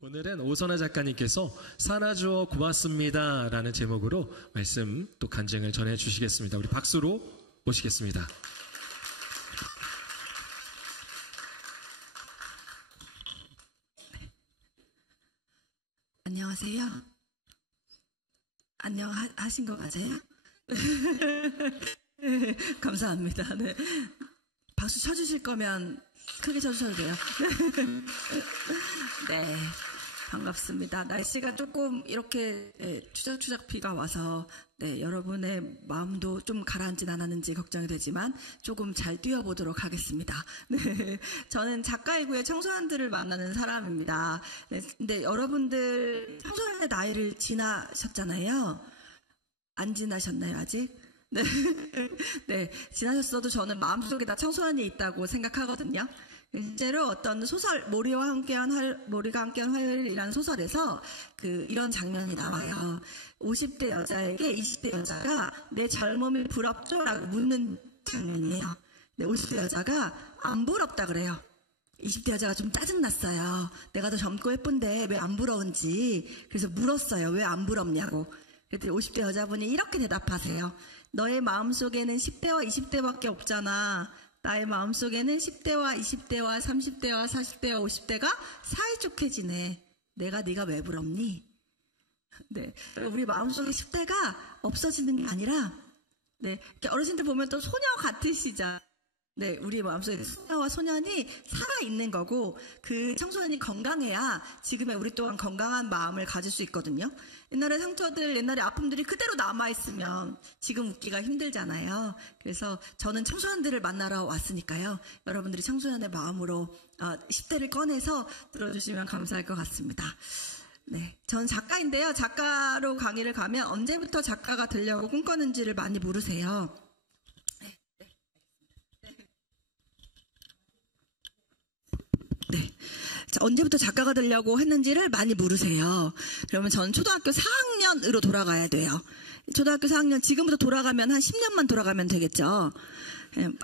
오늘은 오선아 작가님께서 살아주어 고맙습니다 라는 제목으로 말씀 또 간증을 전해주시겠습니다. 우리 박수로 모시겠습니다. 안녕하세요. 안녕하신 거 맞아요? 감사합니다. 네. 박수 쳐주실 거면 크게 쳐주셔도 돼요. 네, 반갑습니다. 날씨가 조금 이렇게 추적추적 비가 와서 여러분의 마음도 좀 가라앉진 않았는지 걱정이 되지만 조금 잘 뛰어보도록 하겠습니다. 네, 저는 작가이고의 청소년들을 만나는 사람입니다. 네, 근데 여러분들 청소년의 나이를 지나셨잖아요. 안 지나셨나요 아직? 네, 네, 지나셨어도 저는 마음속에 다 청소년이 있다고 생각하거든요. 실제로 어떤 소설, 모리가 함께한 화요일이라는 소설에서 이런 장면이 나와요. 50대 여자에게 20대 여자가 내 젊음이 부럽죠? 라고 묻는 장면이에요. 네, 50대 여자가 안 부럽다 그래요. 20대 여자가 좀 짜증났어요. 내가 더 젊고 예쁜데 왜 안 부러운지. 그래서 물었어요. 왜 안 부럽냐고. 그랬더니 50대 여자분이 이렇게 대답하세요. 너의 마음속에는 10대와 20대밖에 없잖아. 나의 마음속에는 10대와 20대와 30대와 40대와 50대가 사이좋게 지내. 네가 왜 부럽니? 네, 우리 마음속에 10대가 없어지는 게 아니라 어르신들 보면 또 소녀 같으시죠. 네, 우리 마음속에 소녀와 소년이 살아있는 거고 그 청소년이 건강해야 지금의 우리 또한 건강한 마음을 가질 수 있거든요. 옛날의 상처들, 옛날의 아픔들이 그대로 남아있으면 지금 웃기가 힘들잖아요. 그래서 저는 청소년들을 만나러 왔으니까요. 여러분들이 청소년의 마음으로 10대를 꺼내서 들어주시면 감사할 것 같습니다. 네, 전 작가인데요. 작가로 강의를 가면 언제부터 작가가 되려고 꿈꿨는지를 많이 물으세요. 네. 언제부터 작가가 되려고 했는지를 많이 물으세요. 그러면 저는 초등학교 4학년으로 돌아가야 돼요. 초등학교 4학년, 지금부터 돌아가면 한 10년만 돌아가면 되겠죠.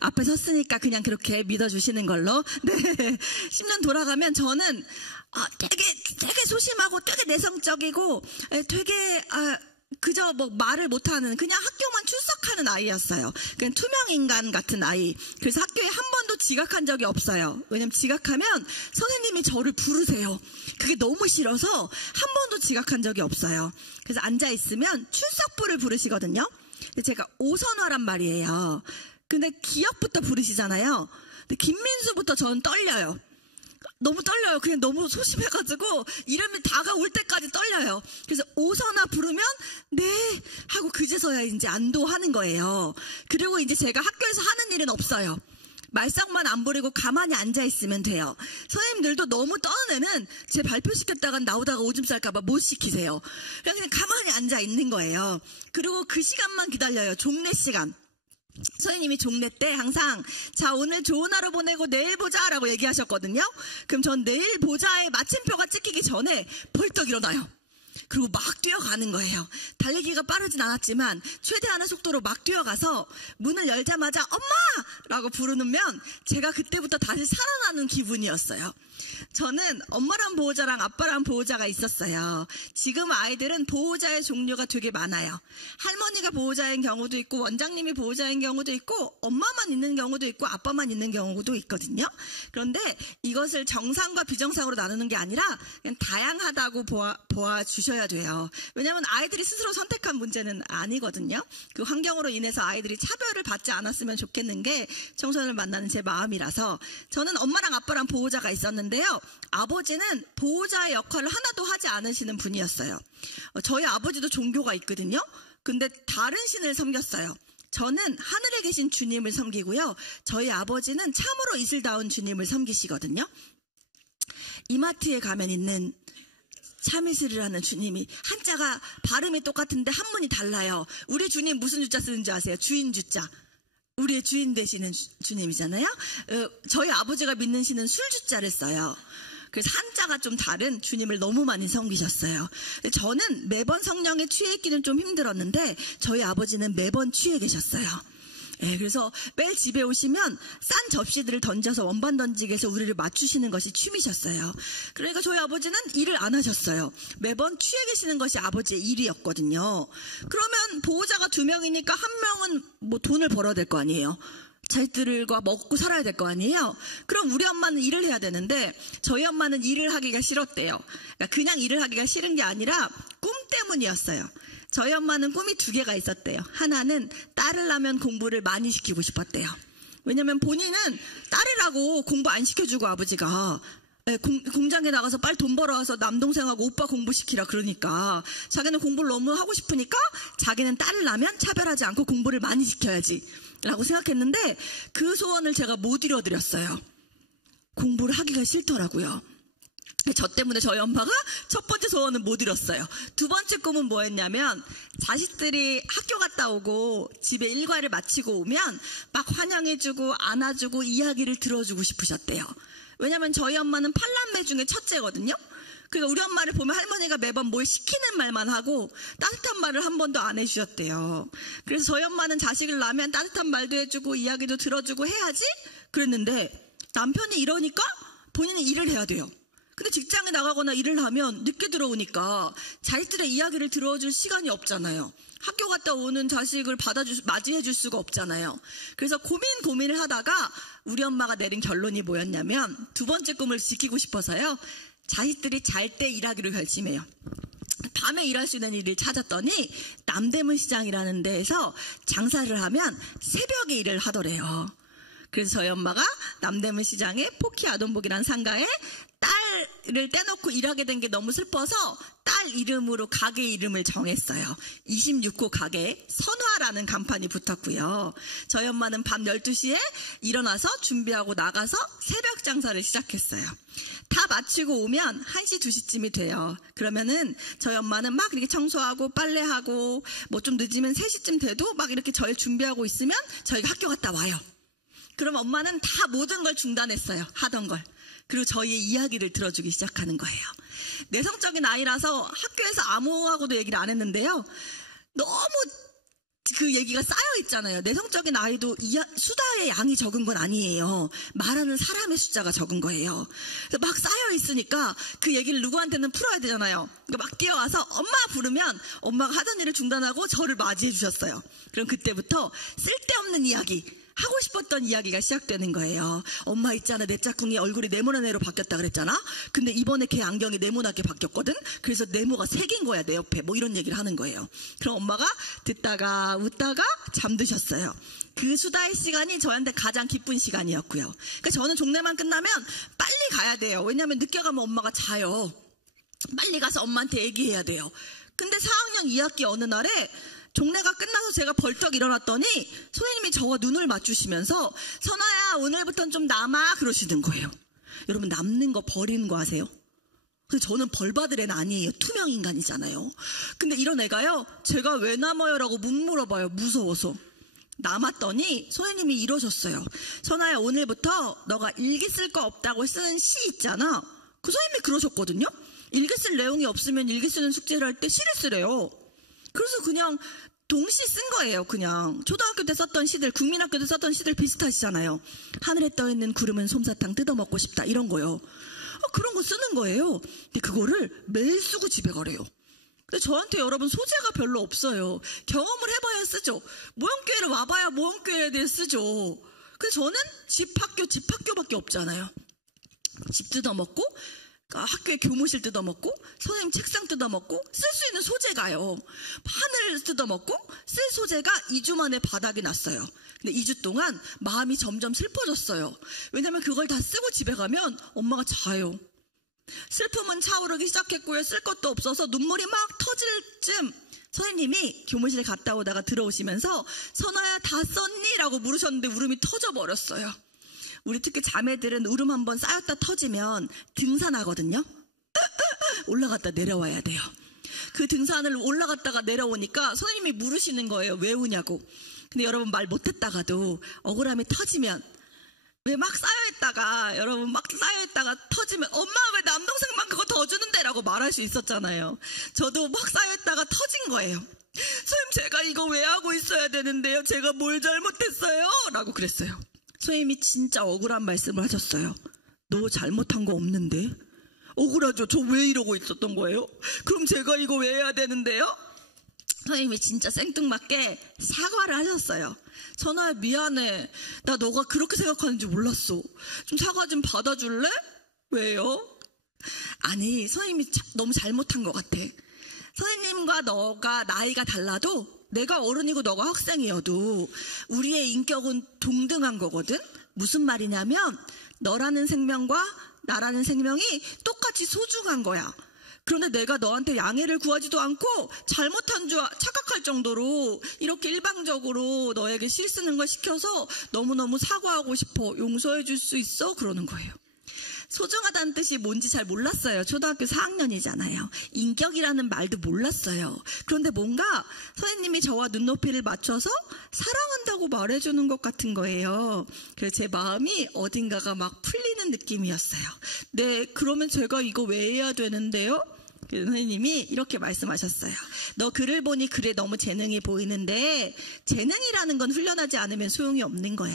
앞에 섰으니까 그냥 그렇게 믿어주시는 걸로. 네. 10년 돌아가면 저는 되게 소심하고 되게 내성적이고 되게 그저 말을 못하는 그냥 학교만 출석하는 아이였어요. 그냥 투명인간 같은 아이. 그래서 학교에 한 번도 지각한 적이 없어요. 왜냐면 지각하면 선생님이 저를 부르세요. 그게 너무 싫어서 한 번도 지각한 적이 없어요. 그래서 앉아있으면 출석부를 부르시거든요. 근데 제가 오선화란 말이에요. 근데 기억부터 부르시잖아요. 근데 김민수부터 저는 떨려요. 너무 떨려요. 그냥 너무 소심해가지고 이름이 다가올 때까지 떨려요. 그래서 오선아 부르면 네 하고 그제서야 이제 안도하는 거예요. 그리고 이제 제가 학교에서 하는 일은 없어요. 말썽만 안 부리고 가만히 앉아있으면 돼요. 선생님들도 너무 떠는 애는 제 발표시켰다가 나오다가 오줌 쌀까봐 못 시키세요. 그냥 가만히 앉아있는 거예요. 그리고 그 시간만 기다려요. 종례 시간. 선생님이 종례 때 항상 자 오늘 좋은 하루 보내고 내일 보자 라고 얘기하셨거든요. 그럼 전 내일 보자에 마침표가 찍히기 전에 벌떡 일어나요. 그리고 막 뛰어가는 거예요. 달리기가 빠르진 않았지만 최대한의 속도로 막 뛰어가서 문을 열자마자 엄마! 라고 부르면 제가 그때부터 다시 살아나는 기분이었어요. 저는 엄마랑 보호자랑 아빠랑 보호자가 있었어요. 지금 아이들은 보호자의 종류가 되게 많아요. 할머니가 보호자인 경우도 있고 원장님이 보호자인 경우도 있고 엄마만 있는 경우도 있고 아빠만 있는 경우도 있거든요. 그런데 이것을 정상과 비정상으로 나누는 게 아니라 그냥 다양하다고 보아주셔야 돼요. 왜냐하면 아이들이 스스로 선택한 문제는 아니거든요. 그 환경으로 인해서 아이들이 차별을 받지 않았으면 좋겠는 게 청소년을 만나는 제 마음이라서 저는 엄마랑 아빠랑 보호자가 있었는데요. 아버지는 보호자의 역할을 하나도 하지 않으시는 분이었어요. 저희 아버지도 종교가 있거든요. 근데 다른 신을 섬겼어요. 저는 하늘에 계신 주님을 섬기고요. 저희 아버지는 참으로 이슬다운 주님을 섬기시거든요. 이마트에 가면 있는 참이슬이라는 주님이 한자가 발음이 똑같은데 한문이 달라요. 우리 주님 무슨 주자 쓰는 줄 아세요? 주인 주자. 우리의 주인 되시는 주님이잖아요. 저희 아버지가 믿는 신은 술주자를 써요. 그래서 한자가 좀 다른 주님을 너무 많이 섬기셨어요. 저는 매번 성령에 취해 있기는 좀 힘들었는데 저희 아버지는 매번 취해 계셨어요. 예, 그래서 매일 집에 오시면 싼 접시들을 던져서 원반 던지기에서 우리를 맞추시는 것이 취미셨어요. 그러니까 저희 아버지는 일을 안 하셨어요. 매번 취해 계시는 것이 아버지의 일이었거든요. 그러면 보호자가 2명이니까 한 명은 뭐 돈을 벌어야 될 거 아니에요. 자식들과 먹고 살아야 될 거 아니에요. 그럼 우리 엄마는 일을 해야 되는데 저희 엄마는 일을 하기가 싫었대요. 그러니까 그냥 일을 하기가 싫은 게 아니라 꿈 때문이었어요. 저희 엄마는 꿈이 2개가 있었대요. 하나는 딸을 낳으면 공부를 많이 시키고 싶었대요. 왜냐면 본인은 딸이라고 공부 안 시켜주고 아버지가 공장에 나가서 빨리 돈 벌어와서 남동생하고 오빠 공부시키라 그러니까 자기는 공부를 너무 하고 싶으니까 자기는 딸을 낳으면 차별하지 않고 공부를 많이 시켜야지 라고 생각했는데 그 소원을 제가 못 이뤄드렸어요. 공부를 하기가 싫더라고요. 저 때문에 저희 엄마가 첫 번째 소원은 못 이뤘어요. 2번째 꿈은 뭐였냐면 자식들이 학교 갔다 오고 집에 일과를 마치고 오면 막 환영해주고 안아주고 이야기를 들어주고 싶으셨대요. 왜냐면 저희 엄마는 8남매 중에 첫째거든요. 그러니까 우리 엄마를 보면 할머니가 매번 뭘 시키는 말만 하고 따뜻한 말을 한 번도 안 해주셨대요. 그래서 저희 엄마는 자식을 낳으면 따뜻한 말도 해주고 이야기도 들어주고 해야지 그랬는데 남편이 이러니까 본인이 일을 해야 돼요. 근데 직장에 나가거나 일을 하면 늦게 들어오니까 자식들의 이야기를 들어줄 시간이 없잖아요. 학교 갔다 오는 자식을 맞이해 줄 수가 없잖아요. 그래서 고민을 하다가 우리 엄마가 내린 결론이 뭐였냐면 2번째 꿈을 지키고 싶어서요. 자식들이 잘 때 일하기로 결심해요. 밤에 일할 수 있는 일을 찾았더니 남대문 시장이라는 데에서 장사를 하면 새벽에 일을 하더래요. 그래서 저희 엄마가 남대문 시장에 포키 아동복이라는 상가에 딸을 떼놓고 일하게 된 게 너무 슬퍼서 딸 이름으로 가게 이름을 정했어요. 26호 가게에 선화라는 간판이 붙었고요. 저희 엄마는 밤 12시에 일어나서 준비하고 나가서 새벽 장사를 시작했어요. 다 마치고 오면 1시, 2시쯤이 돼요. 그러면은 저희 엄마는 막 이렇게 청소하고 빨래하고 뭐 좀 늦으면 3시쯤 돼도 막 이렇게 저희 준비하고 있으면 저희가 학교 갔다 와요. 그럼 엄마는 다 모든 걸 중단했어요. 하던 걸. 그리고 저희의 이야기를 들어주기 시작하는 거예요. 내성적인 아이라서 학교에서 아무하고도 얘기를 안 했는데요. 너무 그 얘기가 쌓여 있잖아요. 내성적인 아이도 수다의 양이 적은 건 아니에요. 말하는 사람의 숫자가 적은 거예요. 그래서 막 쌓여 있으니까 그 얘기를 누구한테는 풀어야 되잖아요. 그러니까 막 뛰어와서 엄마 부르면 엄마가 하던 일을 중단하고 저를 맞이해 주셨어요. 그럼 그때부터 쓸데없는 이야기, 하고 싶었던 이야기가 시작되는 거예요. 엄마 있잖아, 내 짝꿍이 얼굴이 네모난 애로 바뀌었다 그랬잖아. 근데 이번에 걔 안경이 네모나게 바뀌었거든. 그래서 네모가 새긴 거야 내 옆에. 뭐 이런 얘기를 하는 거예요. 그럼 엄마가 듣다가 웃다가 잠드셨어요. 그 수다의 시간이 저한테 가장 기쁜 시간이었고요. 그러니까 저는 종례만 끝나면 빨리 가야 돼요. 왜냐하면 늦게 가면 엄마가 자요. 빨리 가서 엄마한테 얘기해야 돼요. 근데 4학년 2학기 어느 날에 종례가 끝나서 제가 벌떡 일어났더니 선생님이 저와 눈을 맞추시면서 선아야 오늘부터는 좀 남아 그러시는 거예요. 여러분 남는 거 버리는 거 아세요? 그래서 저는 벌 받을 애는 아니에요. 투명 인간이잖아요. 근데 이런 애가요. 제가 왜 남아요? 라고 못 물어봐요. 무서워서. 남았더니 선생님이 이러셨어요. 선아야 오늘부터 너가 일기 쓸 거 없다고 쓰는 시 있잖아. 그 선생님이 그러셨거든요. 일기 쓸 내용이 없으면 일기 쓰는 숙제를 할 때 시를 쓰래요. 그래서 그냥 동시 쓴 거예요. 그냥 초등학교 때 썼던 시들, 국민학교 때 썼던 시들 비슷하시잖아요. 하늘에 떠있는 구름은 솜사탕 뜯어먹고 싶다 이런 거요. 그런 거 쓰는 거예요. 근데 그거를 매일 쓰고 집에 가래요. 근데 저한테 여러분 소재가 별로 없어요. 경험을 해봐야 쓰죠. 모형교회를 와봐야 모형교회에 대해 쓰죠. 그래서 저는 집 학교밖에 없잖아요. 집 뜯어먹고 학교에 교무실 뜯어먹고 선생님 책상 뜯어먹고 쓸 수 있는 소재가요. 하늘 뜯어먹고 쓸 소재가 2주 만에 바닥이 났어요. 근데 2주 동안 마음이 점점 슬퍼졌어요. 왜냐면 그걸 다 쓰고 집에 가면 엄마가 자요. 슬픔은 차오르기 시작했고요. 쓸 것도 없어서 눈물이 막 터질 쯤 선생님이 교무실에 갔다 오다가 들어오시면서 선아야 다 썼니? 라고 물으셨는데 울음이 터져버렸어요. 우리 특히 자매들은 울음 한번 쌓였다 터지면 등산하거든요. 올라갔다 내려와야 돼요. 그 등산을 올라갔다가 내려오니까 선생님이 물으시는 거예요. 왜 우냐고. 근데 여러분 말 못했다가도 억울함이 터지면 왜 막 쌓여있다가 여러분 막 쌓여있다가 터지면 엄마 왜 남동생만 그거 더 주는데 라고 말할 수 있었잖아요. 저도 막 쌓여있다가 터진 거예요. 선생님, 제가 이거 왜 하고 있어야 되는데요? 제가 뭘 잘못했어요? 라고 그랬어요. 선생님이 진짜 억울한 말씀을 하셨어요. 너 잘못한 거 없는데? 억울하죠? 저 왜 이러고 있었던 거예요? 그럼 제가 이거 왜 해야 되는데요? 선생님이 진짜 생뚱맞게 사과를 하셨어요. 선아야, 미안해. 나 너가 그렇게 생각하는지 몰랐어. 좀 사과 좀 받아줄래? 왜요? 아니, 선생님이 너무 잘못한 것 같아. 선생님과 너가 나이가 달라도 내가 어른이고 너가 학생이어도 우리의 인격은 동등한 거거든. 무슨 말이냐면 너라는 생명과 나라는 생명이 똑같이 소중한 거야. 그런데 내가 너한테 양해를 구하지도 않고 잘못한 줄 착각할 정도로 이렇게 일방적으로 너에게 실수는 걸 시켜서 너무너무 사과하고 싶어. 용서해 줄 수 있어? 그러는 거예요. 소중하다는 뜻이 뭔지 잘 몰랐어요. 초등학교 4학년이잖아요. 인격이라는 말도 몰랐어요. 그런데 뭔가 선생님이 저와 눈높이를 맞춰서 사랑한다고 말해주는 것 같은 거예요. 그래서 제 마음이 어딘가가 막 풀리는 느낌이었어요. 네, 그러면 제가 이거 왜 해야 되는데요? 선생님이 이렇게 말씀하셨어요. 너 글을 보니 글에 너무 재능이 보이는데 재능이라는 건 훈련하지 않으면 소용이 없는 거야.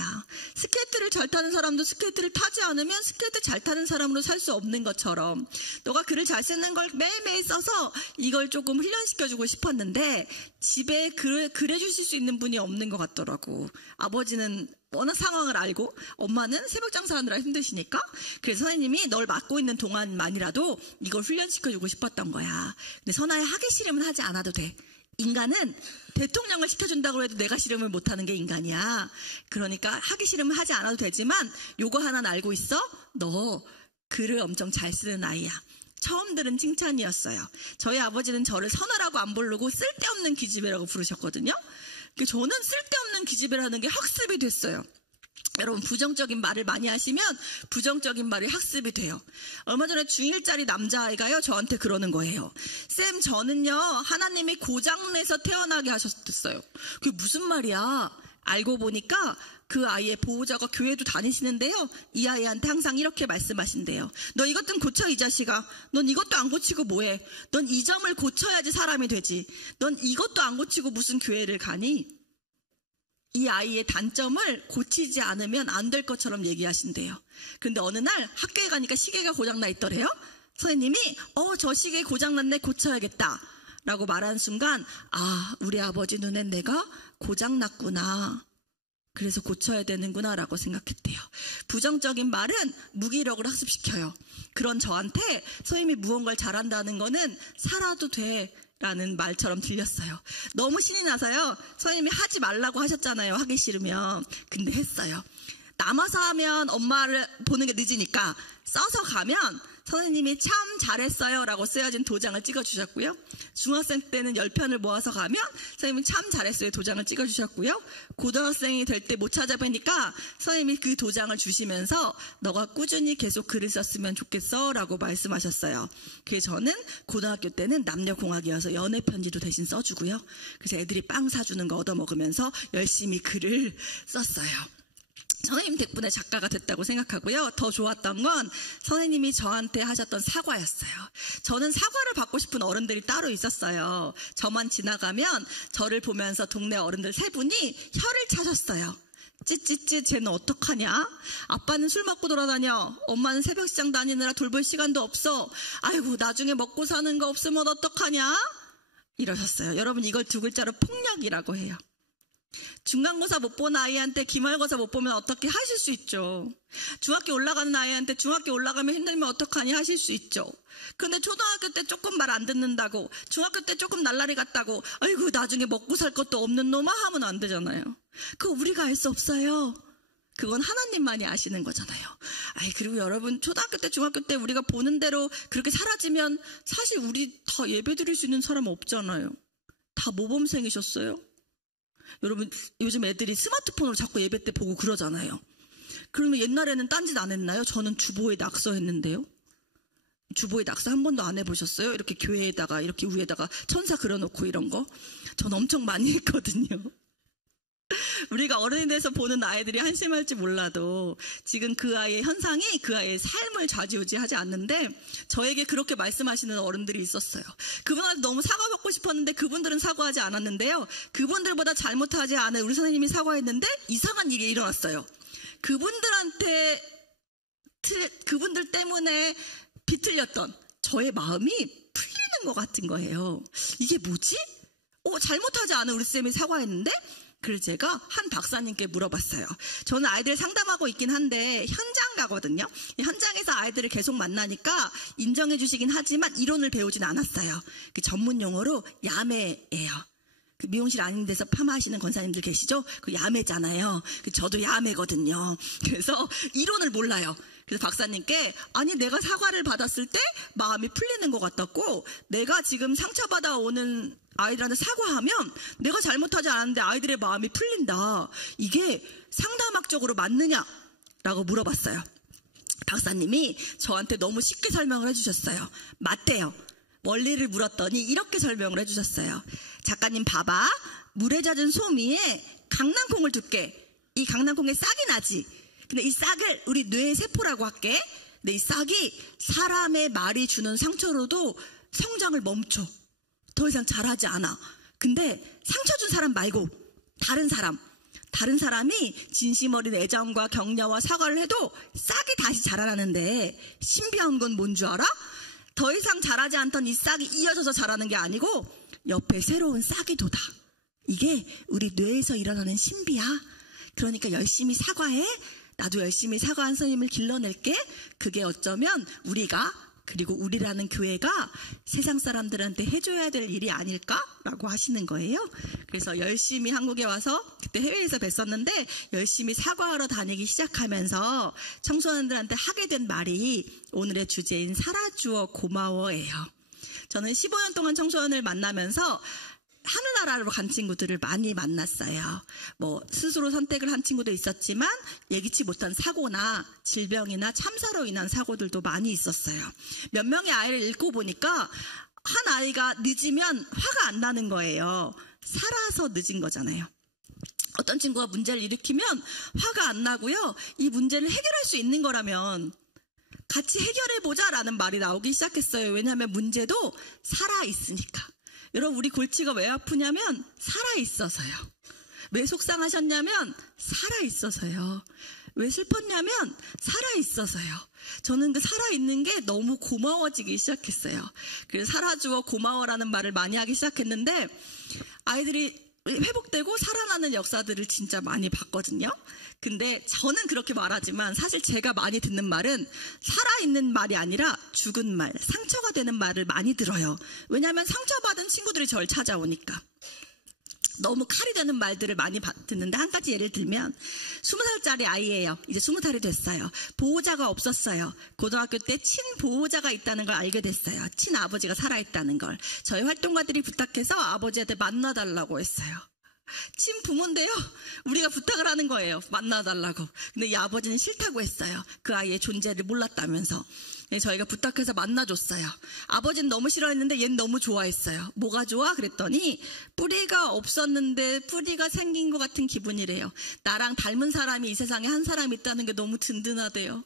스케이트를 잘 타는 사람도 스케이트를 타지 않으면 스케이트 잘 타는 사람으로 살 수 없는 것처럼 너가 글을 잘 쓰는 걸 매일매일 써서 이걸 조금 훈련시켜주고 싶었는데 집에 글 해주실 수 있는 분이 없는 것 같더라고. 아버지는 워낙 상황을 알고 엄마는 새벽 장사하느라 힘드시니까 그래서 선생님이 널 맡고 있는 동안만이라도 이걸 훈련시켜주고 싶었던 거야. 근데 선아야, 하기 싫으면 하지 않아도 돼. 인간은 대통령을 시켜준다고 해도 내가 싫으면 못하는 게 인간이야. 그러니까 하기 싫으면 하지 않아도 되지만 요거 하나는 알고 있어. 너 글을 엄청 잘 쓰는 아이야. 처음 들은 칭찬이었어요. 저희 아버지는 저를 선아라고 안 부르고 쓸데없는 기집애라고 부르셨거든요. 저는 쓸데없는 기집애라는 게 학습이 됐어요. 여러분, 부정적인 말을 많이 하시면 부정적인 말이 학습이 돼요. 얼마 전에 중1짜리 남자아이가요 저한테 그러는 거예요. 쌤, 저는요 하나님이 고장내서 태어나게 하셨어요. 그게 무슨 말이야? 알고 보니까 그 아이의 보호자가 교회도 다니시는데요. 이 아이한테 항상 이렇게 말씀하신대요. 너 이것 좀 고쳐, 이 자식아. 넌 이것도 안 고치고 뭐해? 넌 이 점을 고쳐야지 사람이 되지. 넌 이것도 안 고치고 무슨 교회를 가니? 이 아이의 단점을 고치지 않으면 안 될 것처럼 얘기하신대요. 근데 어느 날 학교에 가니까 시계가 고장나 있더래요. 선생님이 저 시계 고장났네, 고쳐야겠다 라고 말하는 순간, 아, 우리 아버지 눈엔 내가 고장났구나, 그래서 고쳐야 되는구나 라고 생각했대요. 부정적인 말은 무기력을 학습시켜요. 그런 저한테 선생님이 무언가를 잘한다는 거는 살아도 돼 라는 말처럼 들렸어요. 너무 신이 나서요. 선생님이 하지 말라고 하셨잖아요. 하기 싫으면. 근데 했어요. 남아서 하면 엄마를 보는 게 늦으니까 써서 가면 선생님이 참 잘했어요 라고 쓰여진 도장을 찍어주셨고요. 중학생 때는 10편을 모아서 가면 선생님이 참 잘했어요 도장을 찍어주셨고요. 고등학생이 될 때 못 찾아뵈니까 선생님이 그 도장을 주시면서 너가 꾸준히 계속 글을 썼으면 좋겠어 라고 말씀하셨어요. 그래서 저는 고등학교 때는 남녀공학이어서 연애편지도 대신 써주고요. 그래서 애들이 빵 사주는 거 얻어먹으면서 열심히 글을 썼어요. 선생님 덕분에 작가가 됐다고 생각하고요. 더 좋았던 건 선생님이 저한테 하셨던 사과였어요. 저는 사과를 받고 싶은 어른들이 따로 있었어요. 저만 지나가면 저를 보면서 동네 어른들 3분이 혀를 차셨어요. 찌찌찌, 쟤는 어떡하냐? 아빠는 술 먹고 돌아다녀. 엄마는 새벽 시장 다니느라 돌볼 시간도 없어. 아이고, 나중에 먹고 사는 거 없으면 어떡하냐? 이러셨어요. 여러분, 이걸 2글자로 폭력이라고 해요. 중간고사 못 본 아이한테 기말고사 못 보면 어떻게 하실 수 있죠. 중학교 올라가는 아이한테 중학교 올라가면 힘들면 어떡하니 하실 수 있죠. 그런데 초등학교 때 조금 말 안 듣는다고, 중학교 때 조금 날라리 같다고, 아이고 나중에 먹고 살 것도 없는 놈아 하면 안 되잖아요. 그거 우리가 알 수 없어요. 그건 하나님만이 아시는 거잖아요. 그리고 여러분, 초등학교 때 중학교 때 우리가 보는 대로 그렇게 사라지면 사실 우리 다 예배 드릴 수 있는 사람 없잖아요. 다 모범생이셨어요. 여러분, 요즘 애들이 스마트폰으로 자꾸 예배 때 보고 그러잖아요. 그러면 옛날에는 딴짓 안 했나요? 저는 주보에 낙서했는데요. 주보에 낙서 한 번도 안 해보셨어요? 이렇게 교회에다가 이렇게 위에다가 천사 그려놓고 이런 거. 전 엄청 많이 했거든요. 우리가 어른이 돼서 보는 아이들이 한심할지 몰라도 지금 그 아이의 현상이 그 아이의 삶을 좌지우지하지 않는데 저에게 그렇게 말씀하시는 어른들이 있었어요. 그분한테 너무 사과받고 싶었는데 그분들은 사과하지 않았는데요. 그분들보다 잘못하지 않은 우리 선생님이 사과했는데 이상한 일이 일어났어요. 그분들 때문에 비틀렸던 저의 마음이 풀리는 것 같은 거예요. 이게 뭐지? 잘못하지 않은 우리 쌤이 사과했는데? 그래서 제가 한 박사님께 물어봤어요. 저는 아이들 상담하고 있긴 한데 현장 가거든요. 현장에서 아이들을 계속 만나니까 인정해 주시긴 하지만 이론을 배우진 않았어요. 그 전문 용어로 야매예요. 그 미용실 아닌 데서 파마하시는 권사님들 계시죠? 그 야매잖아요. 저도 야매거든요. 그래서 이론을 몰라요. 그래서 박사님께 아니 내가 사과를 받았을 때 마음이 풀리는 것 같았고 내가 지금 상처받아 오는 아이들한테 사과하면 내가 잘못하지 않았는데 아이들의 마음이 풀린다. 이게 상담학적으로 맞느냐라고 물어봤어요. 박사님이 저한테 너무 쉽게 설명을 해주셨어요. 맞대요. 원리를 물었더니 이렇게 설명을 해주셨어요. 작가님 봐봐. 물에 젖은 솜 위에 강낭콩을 둘게. 이 강낭콩에 싹이 나지. 근데 이 싹을 우리 뇌의 세포라고 할게. 근데 이 싹이 사람의 말이 주는 상처로도 성장을 멈춰. 더 이상 자라지 않아. 근데 상처 준 사람 말고 다른 사람이 진심 어린 애정과 격려와 사과를 해도 싹이 다시 자라나는데 신비한 건 뭔 줄 알아? 더 이상 자라지 않던 이 싹이 이어져서 자라는 게 아니고 옆에 새로운 싹이 돋아. 이게 우리 뇌에서 일어나는 신비야. 그러니까 열심히 사과해. 나도 열심히 사과한 선생님을 길러낼게. 그게 어쩌면 그리고 우리라는 교회가 세상 사람들한테 해줘야 될 일이 아닐까라고 하시는 거예요. 그래서 열심히 한국에 와서 그때 해외에서 뵀었는데 열심히 사과하러 다니기 시작하면서 청소년들한테 하게 된 말이 오늘의 주제인 살아주어 고마워예요. 저는 15년 동안 청소년을 만나면서 하늘나라로 간 친구들을 많이 만났어요. 스스로 선택을 한 친구도 있었지만 예기치 못한 사고나 질병이나 참사로 인한 사고들도 많이 있었어요. 몇 명의 아이를 읽고 보니까 한 아이가 늦으면 화가 안 나는 거예요. 살아서 늦은 거잖아요. 어떤 친구가 문제를 일으키면 화가 안 나고요. 이 문제를 해결할 수 있는 거라면 같이 해결해보자라는 말이 나오기 시작했어요. 왜냐하면 문제도 살아있으니까. 여러분 우리 골치가 왜 아프냐면 살아있어서요. 왜 속상하셨냐면 살아있어서요. 왜 슬펐냐면 살아있어서요. 저는 그 살아있는 게 너무 고마워지기 시작했어요. 그래서 살아주어 고마워라는 말을 많이 하기 시작했는데 아이들이 회복되고 살아나는 역사들을 진짜 많이 봤거든요. 근데 저는 그렇게 말하지만 사실 제가 많이 듣는 말은 살아있는 말이 아니라 죽은 말, 상처가 되는 말을 많이 들어요. 왜냐하면 상처받은 친구들이 저를 찾아오니까. 너무 칼이 되는 말들을 많이 듣는데 한 가지 예를 들면 20살짜리 아이예요. 이제 20살이 됐어요. 보호자가 없었어요. 고등학교 때 친보호자가 있다는 걸 알게 됐어요. 친아버지가 살아있다는 걸. 저희 활동가들이 부탁해서 아버지한테 만나달라고 했어요. 친부모인데요. 우리가 부탁을 하는 거예요. 만나달라고. 근데 이 아버지는 싫다고 했어요. 그 아이의 존재를 몰랐다면서. 저희가 부탁해서 만나줬어요. 아버지는 너무 싫어했는데 얘는 너무 좋아했어요. 뭐가 좋아? 그랬더니 뿌리가 없었는데 뿌리가 생긴 것 같은 기분이래요. 나랑 닮은 사람이 이 세상에 한 사람 있다는 게 너무 든든하대요.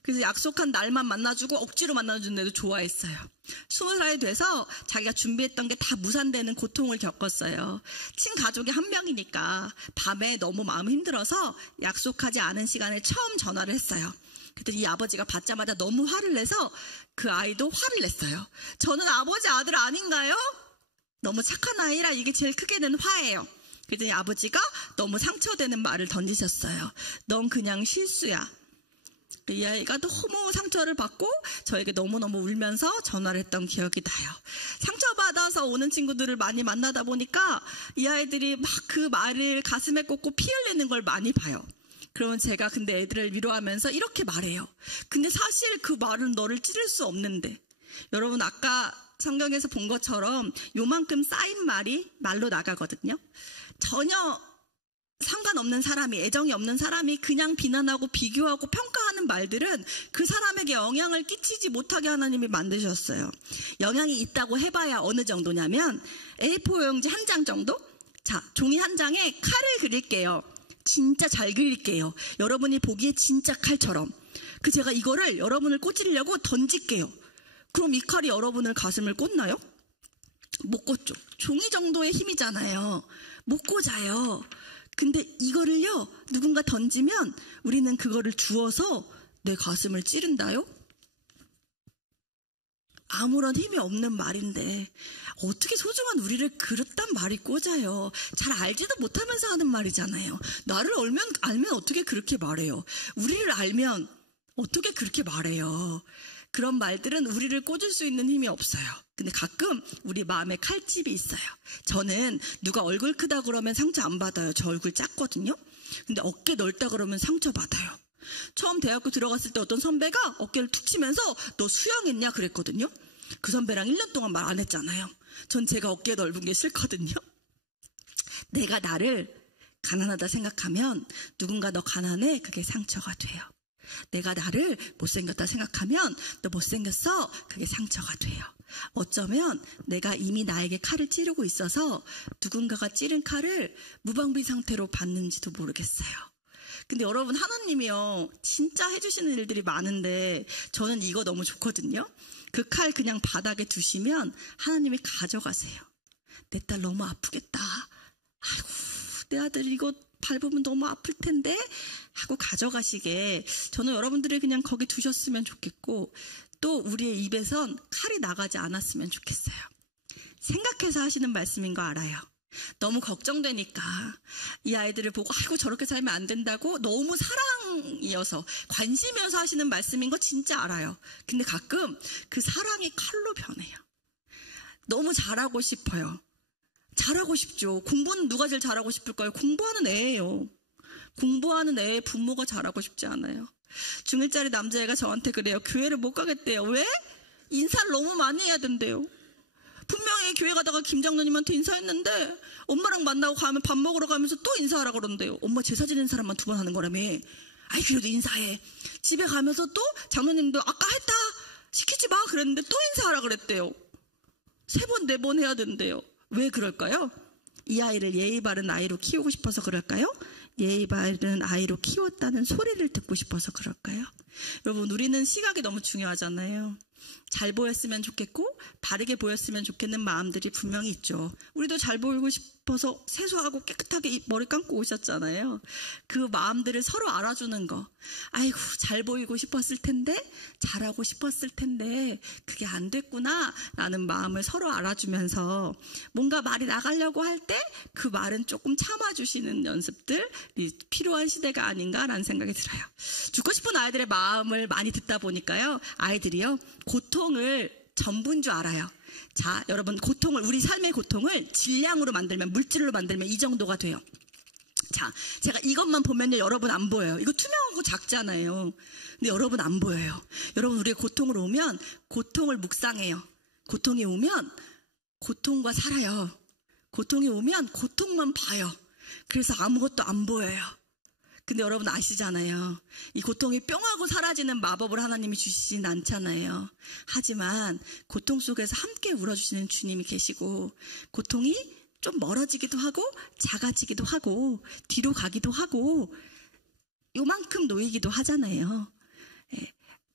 그래서 약속한 날만 만나주고 억지로 만나주는데도 좋아했어요. 20살이 돼서 자기가 준비했던 게 다 무산되는 고통을 겪었어요. 친가족이 한 명이니까 밤에 너무 마음 힘들어서 약속하지 않은 시간에 처음 전화를 했어요. 그랬더니 이 아버지가 받자마자 너무 화를 내서 그 아이도 화를 냈어요. 저는 아버지 아들 아닌가요? 너무 착한 아이라 이게 제일 크게 낸 화예요. 그랬더니 아버지가 너무 상처되는 말을 던지셨어요. 넌 그냥 실수야. 이 아이가 너무 상처를 받고 저에게 너무너무 울면서 전화를 했던 기억이 나요. 상처받아서 오는 친구들을 많이 만나다 보니까 이 아이들이 막 그 말을 가슴에 꽂고 피 흘리는 걸 많이 봐요. 그러면 제가 근데 애들을 위로하면서 이렇게 말해요. 근데 사실 그 말은 너를 찌를 수 없는데. 여러분 아까 성경에서 본 것처럼 요만큼 쌓인 말이 말로 나가거든요. 전혀 상관없는 사람이, 애정이 없는 사람이 그냥 비난하고 비교하고 평가하는 말들은 그 사람에게 영향을 끼치지 못하게 하나님이 만드셨어요. 영향이 있다고 해봐야 어느 정도냐면 A4 용지 한 장 정도? 자, 종이 한 장에 칼을 그릴게요. 진짜 잘 그릴게요. 여러분이 보기에 진짜 칼처럼. 제가 이거를 여러분을 꽂으려고 던질게요. 그럼 이 칼이 여러분을 가슴을 꽂나요? 못 꽂죠. 종이 정도의 힘이잖아요. 못 꽂아요. 근데 이거를요, 누군가 던지면 우리는 그거를 주워서 내 가슴을 찌른다요? 아무런 힘이 없는 말인데 어떻게 소중한 우리를 그릇단 말이 꽂아요. 잘 알지도 못하면서 하는 말이잖아요. 나를 알면 어떻게 그렇게 말해요. 우리를 알면 어떻게 그렇게 말해요. 그런 말들은 우리를 꽂을 수 있는 힘이 없어요. 근데 가끔 우리 마음에 칼집이 있어요. 저는 누가 얼굴 크다 그러면 상처 안 받아요. 저 얼굴 작거든요. 근데 어깨 넓다 그러면 상처 받아요. 처음 대학교 들어갔을 때 어떤 선배가 어깨를 툭 치면서 너 수영했냐 그랬거든요. 그 선배랑 1년 동안 말 안 했잖아요. 전 제가 어깨 넓은 게 싫거든요. 내가 나를 가난하다 생각하면 누군가 너 가난해? 그게 상처가 돼요. 내가 나를 못생겼다 생각하면 너 못생겼어? 그게 상처가 돼요. 어쩌면 내가 이미 나에게 칼을 찌르고 있어서 누군가가 찌른 칼을 무방비 상태로 받는지도 모르겠어요. 근데 여러분, 하나님이요 진짜 해주시는 일들이 많은데 저는 이거 너무 좋거든요. 그 칼 그냥 바닥에 두시면 하나님이 가져가세요. 내 딸 너무 아프겠다. 아이고, 내 아들 이거 밟으면 너무 아플 텐데 하고 가져가시게 저는 여러분들이 그냥 거기 두셨으면 좋겠고, 또 우리의 입에선 칼이 나가지 않았으면 좋겠어요. 생각해서 하시는 말씀인 거 알아요. 너무 걱정되니까 이 아이들을 보고 아이고 저렇게 살면 안 된다고 너무 사랑이어서 관심이어서 하시는 말씀인 거 진짜 알아요. 근데 가끔 그 사랑이 칼로 변해요. 너무 잘하고 싶어요. 잘하고 싶죠. 공부는 누가 제일 잘하고 싶을까요? 공부하는 애예요. 공부하는 애의 부모가 잘하고 싶지 않아요. 중1짜리 남자애가 저한테 그래요. 교회를 못 가겠대요. 왜? 인사를 너무 많이 해야 된대요. 분명히 교회 가다가 김 장로님한테 인사했는데 엄마랑 만나고 가면 밥 먹으러 가면서 또 인사하라 그런대요. 엄마 제사 지내는 사람만 2번 하는 거라며. 아이 그래도 인사해. 집에 가면서 또 장로님도 아까 했다 시키지 마 그랬는데 또 인사하라 그랬대요. 3번 4번 해야 된대요. 왜 그럴까요? 이 아이를 예의 바른 아이로 키우고 싶어서 그럴까요? 예의 바른 아이로 키웠다는 소리를 듣고 싶어서 그럴까요? 여러분, 우리는 시각이 너무 중요하잖아요. 잘 보였으면 좋겠고 바르게 보였으면 좋겠는 마음들이 분명히 있죠. 우리도 잘 보이고 싶어서 세수하고 깨끗하게 머리 감고 오셨잖아요. 그 마음들을 서로 알아주는 거. 아이고 잘 보이고 싶었을 텐데 잘하고 싶었을 텐데 그게 안 됐구나 라는 마음을 서로 알아주면서 뭔가 말이 나가려고 할 때 그 말은 조금 참아주시는 연습들이 필요한 시대가 아닌가라는 생각이 들어요. 죽고 싶은 아이들의 마음을 많이 듣다 보니까요, 아이들이요 고통을 전부인 줄 알아요. 자, 여러분, 우리 삶의 고통을 질량으로 만들면, 물질로 만들면 이 정도가 돼요. 자, 제가 이것만 보면요, 여러분 안 보여요. 이거 투명하고 작잖아요. 근데 여러분 안 보여요. 여러분, 우리의 고통을 오면 고통을 묵상해요. 고통이 오면 고통과 살아요. 고통이 오면 고통만 봐요. 그래서 아무것도 안 보여요. 근데 여러분 아시잖아요. 이 고통이 뿅 하고 사라지는 마법을 하나님이 주시진 않잖아요. 하지만 고통 속에서 함께 울어주시는 주님이 계시고, 고통이 좀 멀어지기도 하고 작아지기도 하고 뒤로 가기도 하고 요만큼 놓이기도 하잖아요.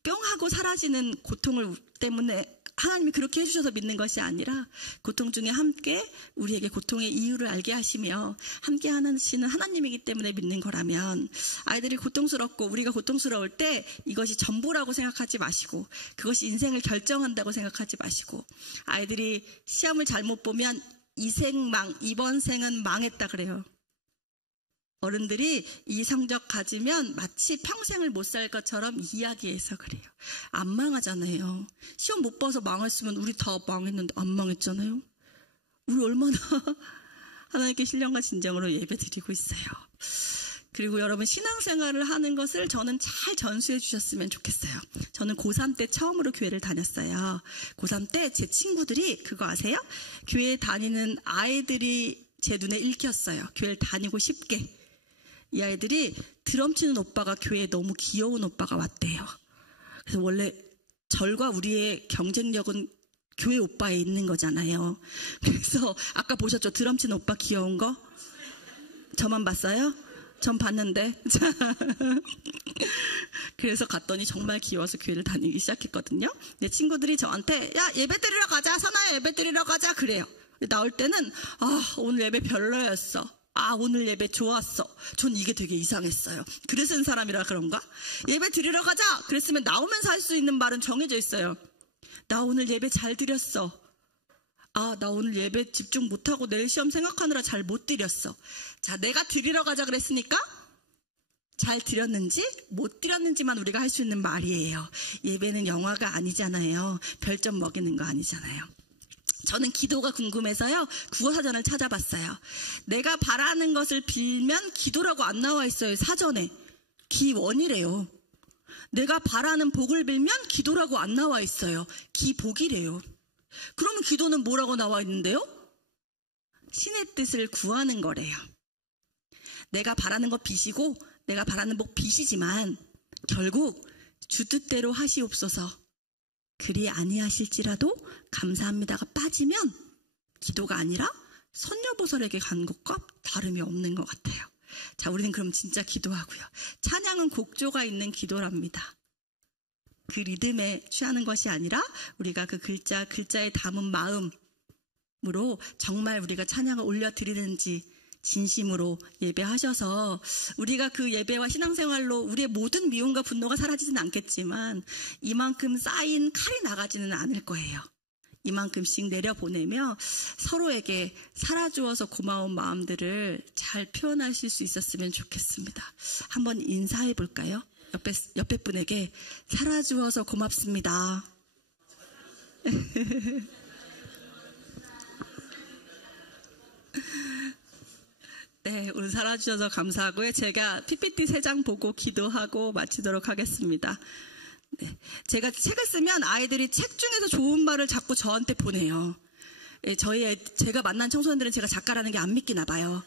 뿅 하고 사라지는 고통을 때문에 하나님이 그렇게 해주셔서 믿는 것이 아니라 고통 중에 함께 우리에게 고통의 이유를 알게 하시며 함께 하시는 하나님이기 때문에 믿는 거라면, 아이들이 고통스럽고 우리가 고통스러울 때 이것이 전부라고 생각하지 마시고, 그것이 인생을 결정한다고 생각하지 마시고, 아이들이 시험을 잘못 보면 이번 생은 망했다 그래요. 어른들이 이 성적 가지면 마치 평생을 못 살 것처럼 이야기해서 그래요. 안 망하잖아요. 시험 못 봐서 망했으면 우리 다 망했는데 안 망했잖아요. 우리 얼마나 하나님께 신령과 진정으로 예배드리고 있어요. 그리고 여러분, 신앙생활을 하는 것을 저는 잘 전수해 주셨으면 좋겠어요. 저는 고3 때 처음으로 교회를 다녔어요. 고3 때 제 친구들이 그거 아세요? 교회 다니는 아이들이 제 눈에 읽혔어요. 교회를 다니고 싶게. 이 아이들이 드럼 치는 오빠가 교회에 너무 귀여운 오빠가 왔대요. 그래서 원래 절과 우리의 경쟁력은 교회 오빠에 있는 거잖아요. 그래서 아까 보셨죠? 드럼 치는 오빠 귀여운 거? 저만 봤어요? 전 봤는데. 그래서 갔더니 정말 귀여워서 교회를 다니기 시작했거든요. 내 친구들이 저한테 야 예배 드리러 가자, 선아야 예배 드리러 가자 그래요. 나올 때는 오늘 예배 별로였어. 오늘 예배 좋았어. 전 이게 되게 이상했어요. 글을 쓴 사람이라 그런가? 예배 드리러 가자 그랬으면 나오면서 할 수 있는 말은 정해져 있어요. 나 오늘 예배 잘 드렸어. 나 오늘 예배 집중 못하고 내일 시험 생각하느라 잘 못 드렸어. 자, 내가 드리러 가자 그랬으니까 잘 드렸는지 못 드렸는지만 우리가 할 수 있는 말이에요. 예배는 영화가 아니잖아요. 별점 먹이는 거 아니잖아요. 저는 기도가 궁금해서요. 국어사전을 찾아봤어요. 내가 바라는 것을 빌면 기도라고 안 나와 있어요. 사전에. 기원이래요. 내가 바라는 복을 빌면 기도라고 안 나와 있어요. 기복이래요. 그러면 기도는 뭐라고 나와 있는데요? 신의 뜻을 구하는 거래요. 내가 바라는 거 빚이고 내가 바라는 복 빚이지만 결국 주 뜻대로 하시옵소서. 그리 아니하실지라도 감사합니다가 빠지면 기도가 아니라 선녀보살에게 간 것과 다름이 없는 것 같아요. 자, 우리는 그럼 진짜 기도하고요. 찬양은 곡조가 있는 기도랍니다. 그 리듬에 취하는 것이 아니라 우리가 그 글자에 담은 마음으로 정말 우리가 찬양을 올려드리는지 진심으로 예배하셔서 우리가 그 예배와 신앙생활로 우리의 모든 미움과 분노가 사라지진 않겠지만 이만큼 쌓인 칼이 나가지는 않을 거예요. 이만큼씩 내려보내며 서로에게 살아주어서 고마운 마음들을 잘 표현하실 수 있었으면 좋겠습니다. 한번 인사해 볼까요? 옆에 분에게 살아주어서 고맙습니다. 네, 오늘 살아주셔서 감사하고요. 제가 PPT 3장 보고 기도하고 마치도록 하겠습니다. 네, 제가 책을 쓰면 아이들이 책 중에서 좋은 말을 자꾸 저한테 보내요. 제가 만난 청소년들은 제가 작가라는 게 안 믿기나 봐요.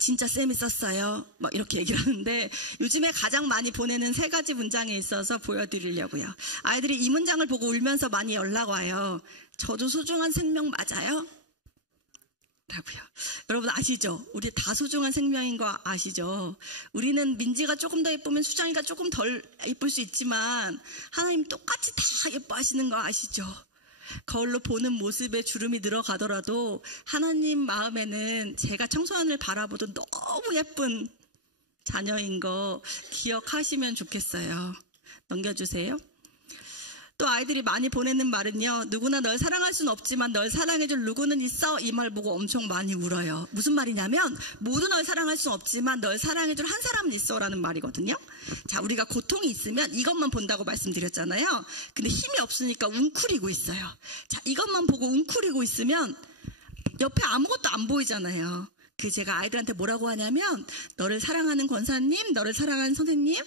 진짜 쌤이 썼어요. 막 이렇게 얘기를 하는데 요즘에 가장 많이 보내는 3가지 문장에 있어서 보여드리려고요. 아이들이 이 문장을 보고 울면서 많이 연락 와요. 저도 소중한 생명 맞아요? 라고요. 여러분 아시죠? 우리 다 소중한 생명인 거 아시죠? 우리는 민지가 조금 더 예쁘면 수정이가 조금 덜 예쁠 수 있지만 하나님 똑같이 다 예뻐하시는 거 아시죠? 거울로 보는 모습에 주름이 늘어가더라도 하나님 마음에는 제가 청소년을 바라보던 너무 예쁜 자녀인 거 기억하시면 좋겠어요. 넘겨주세요. 또 아이들이 많이 보내는 말은요. 누구나 널 사랑할 수는 없지만 널 사랑해줄 누구는 있어. 이 말 보고 엄청 많이 울어요. 무슨 말이냐면 모두 널 사랑할 수는 없지만 널 사랑해줄 한 사람은 있어 라는 말이거든요. 자, 우리가 고통이 있으면 이것만 본다고 말씀드렸잖아요. 근데 힘이 없으니까 웅크리고 있어요. 자, 이것만 보고 웅크리고 있으면 옆에 아무것도 안 보이잖아요. 제가 아이들한테 뭐라고 하냐면 너를 사랑하는 권사님, 너를 사랑하는 선생님,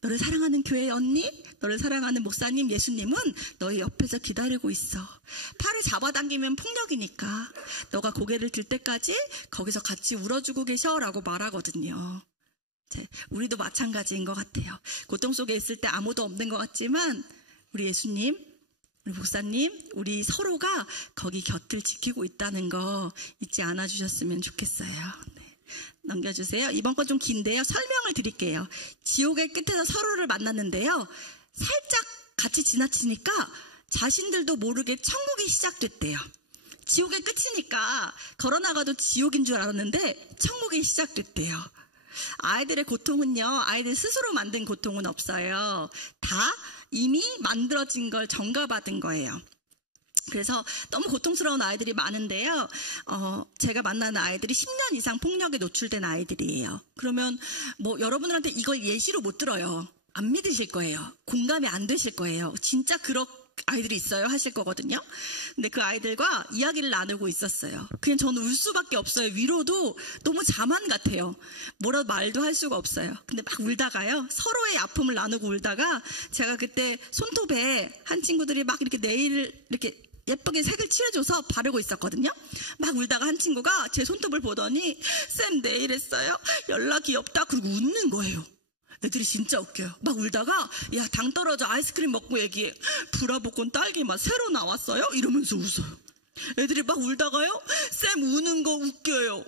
너를 사랑하는 교회 언니, 너를 사랑하는 목사님, 예수님은 너의 옆에서 기다리고 있어. 팔을 잡아당기면 폭력이니까 너가 고개를 들 때까지 거기서 같이 울어주고 계셔라고 말하거든요. 우리도 마찬가지인 것 같아요. 고통 속에 있을 때 아무도 없는 것 같지만 우리 예수님, 우리 목사님, 우리 서로가 거기 곁을 지키고 있다는 거 잊지 않아 주셨으면 좋겠어요. 네. 넘겨주세요. 이번 건 좀 긴데요. 설명을 드릴게요. 지옥의 끝에서 서로를 만났는데요. 살짝 같이 지나치니까 자신들도 모르게 천국이 시작됐대요. 지옥의 끝이니까 걸어나가도 지옥인 줄 알았는데 천국이 시작됐대요. 아이들의 고통은요. 아이들 스스로 만든 고통은 없어요. 다 이미 만들어진 걸 전가받은 거예요. 그래서 너무 고통스러운 아이들이 많은데요. 제가 만나는 아이들이 10년 이상 폭력에 노출된 아이들이에요. 그러면 여러분들한테 이걸 예시로 못 들어요. 안 믿으실 거예요. 공감이 안 되실 거예요. 진짜 그런 아이들이 있어요 하실 거거든요. 근데 그 아이들과 이야기를 나누고 있었어요. 그냥 저는 울 수밖에 없어요. 위로도 너무 자만 같아요. 뭐라도 말도 할 수가 없어요. 근데 막 울다가요. 서로의 아픔을 나누고 울다가 제가 그때 손톱에 한 친구들이 막 이렇게 네일을 이렇게 예쁘게 색을 칠해줘서 바르고 있었거든요. 막 울다가 한 친구가 제 손톱을 보더니 쌤 네일 했어요? 연락이 없다. 그리고 웃는 거예요. 애들이 진짜 웃겨요. 막 울다가 야, 당 떨어져 아이스크림 먹고 얘기해. 브라보콘 딸기 맛 새로 나왔어요? 이러면서 웃어요. 애들이 막 울다가요. 쌤 우는 거 웃겨요.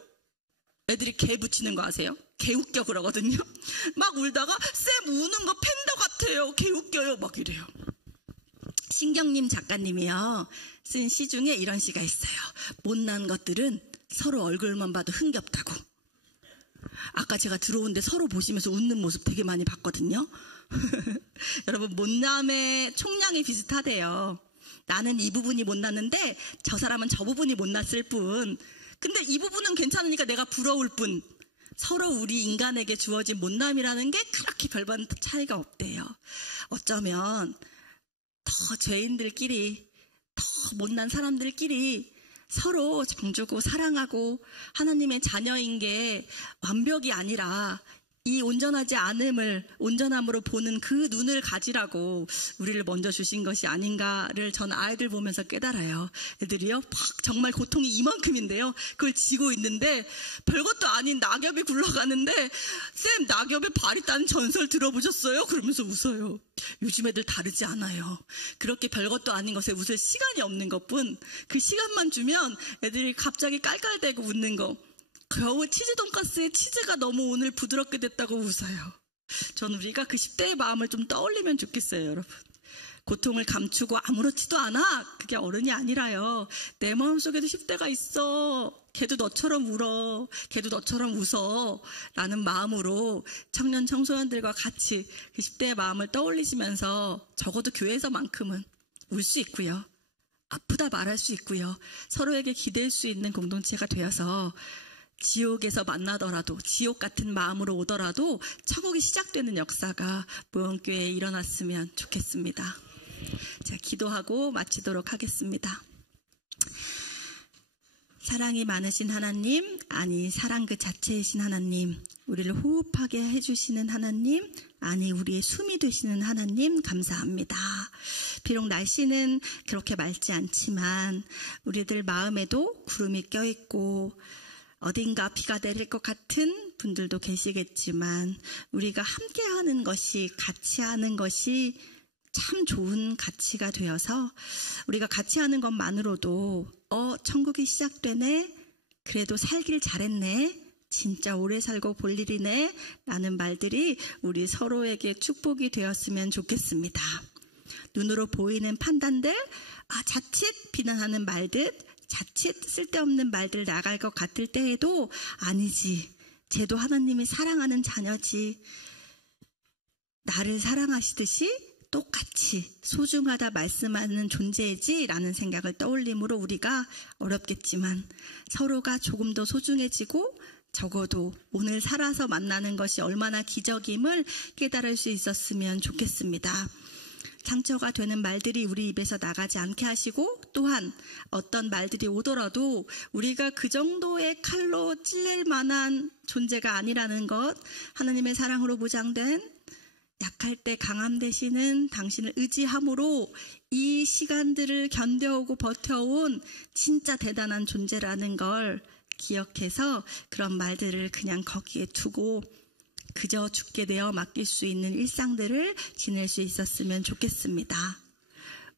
애들이 개 붙이는 거 아세요? 개 웃겨 그러거든요. 막 울다가 쌤 우는 거 팬더 같아요. 개 웃겨요. 막 이래요. 신경님 작가님이요. 쓴 시 중에 이런 시가 있어요. 못난 것들은 서로 얼굴만 봐도 흥겹다고. 아까 제가 들어오는데 서로 보시면서 웃는 모습 되게 많이 봤거든요. 여러분, 못남의 총량이 비슷하대요. 나는 이 부분이 못났는데 저 사람은 저 부분이 못났을 뿐. 근데 이 부분은 괜찮으니까 내가 부러울 뿐. 서로 우리 인간에게 주어진 못남이라는 게 그렇게 별반 차이가 없대요. 어쩌면 더 죄인들끼리, 더 못난 사람들끼리 서로 정주고 사랑하고 하나님의 자녀인 게 완벽이 아니라 이 온전하지 않음을 온전함으로 보는 그 눈을 가지라고 우리를 먼저 주신 것이 아닌가를 전 아이들 보면서 깨달아요. 애들이요, 막 정말 고통이 이만큼인데요. 그걸 지고 있는데 별것도 아닌 낙엽이 굴러가는데 쌤, 낙엽에 발이 따는 전설 들어보셨어요? 그러면서 웃어요. 요즘 애들 다르지 않아요. 그렇게 별것도 아닌 것에 웃을 시간이 없는 것뿐 그 시간만 주면 애들이 갑자기 깔깔대고 웃는 거. 겨우 치즈 돈가스에 치즈가 너무 오늘 부드럽게 됐다고 웃어요. 전 우리가 그 10대의 마음을 좀 떠올리면 좋겠어요, 여러분. 고통을 감추고 아무렇지도 않아. 그게 어른이 아니라요. 내 마음속에도 10대가 있어. 걔도 너처럼 울어. 걔도 너처럼 웃어. 라는 마음으로 청년 청소년들과 같이 그 10대의 마음을 떠올리시면서 적어도 교회에서만큼은 울 수 있고요. 아프다 말할 수 있고요. 서로에게 기댈 수 있는 공동체가 되어서 지옥에서 만나더라도 지옥 같은 마음으로 오더라도 천국이 시작되는 역사가 무언교회에 일어났으면 좋겠습니다. 제가 기도하고 마치도록 하겠습니다. 사랑이 많으신 하나님, 아니 사랑 그 자체이신 하나님, 우리를 호흡하게 해주시는 하나님, 아니 우리의 숨이 되시는 하나님 감사합니다. 비록 날씨는 그렇게 맑지 않지만 우리들 마음에도 구름이 껴있고 어딘가 비가 내릴 것 같은 분들도 계시겠지만 우리가 함께 하는 것이, 같이 하는 것이 참 좋은 가치가 되어서 우리가 같이 하는 것만으로도 천국이 시작되네, 그래도 살길 잘했네, 진짜 오래 살고 볼 일이네 라는 말들이 우리 서로에게 축복이 되었으면 좋겠습니다. 눈으로 보이는 판단들, 자칫 비난하는 말들, 자칫 쓸데없는 말들 나갈 것 같을 때에도 아니지, 쟤도 하나님이 사랑하는 자녀지, 나를 사랑하시듯이 똑같이 소중하다 말씀하는 존재이지 라는 생각을 떠올림으로 우리가 어렵겠지만 서로가 조금 더 소중해지고 적어도 오늘 살아서 만나는 것이 얼마나 기적임을 깨달을 수 있었으면 좋겠습니다. 상처가 되는 말들이 우리 입에서 나가지 않게 하시고, 또한 어떤 말들이 오더라도 우리가 그 정도의 칼로 찔릴 만한 존재가 아니라는 것, 하나님의 사랑으로 무장된 약할 때 강함 되시는 당신을 의지함으로 이 시간들을 견뎌오고 버텨온 진짜 대단한 존재라는 걸 기억해서 그런 말들을 그냥 거기에 두고 그저 죽게 되어 맡길 수 있는 일상들을 지낼 수 있었으면 좋겠습니다.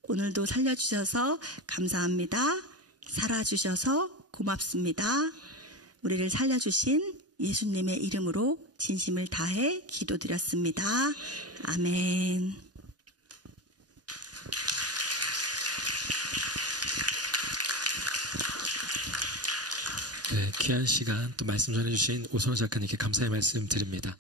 오늘도 살려주셔서 감사합니다. 살아주셔서 고맙습니다. 우리를 살려주신 예수님의 이름으로 진심을 다해 기도드렸습니다. 아멘. 네, 귀한 시간 또 말씀 전해주신 오선호 작가님께 감사의 말씀 드립니다.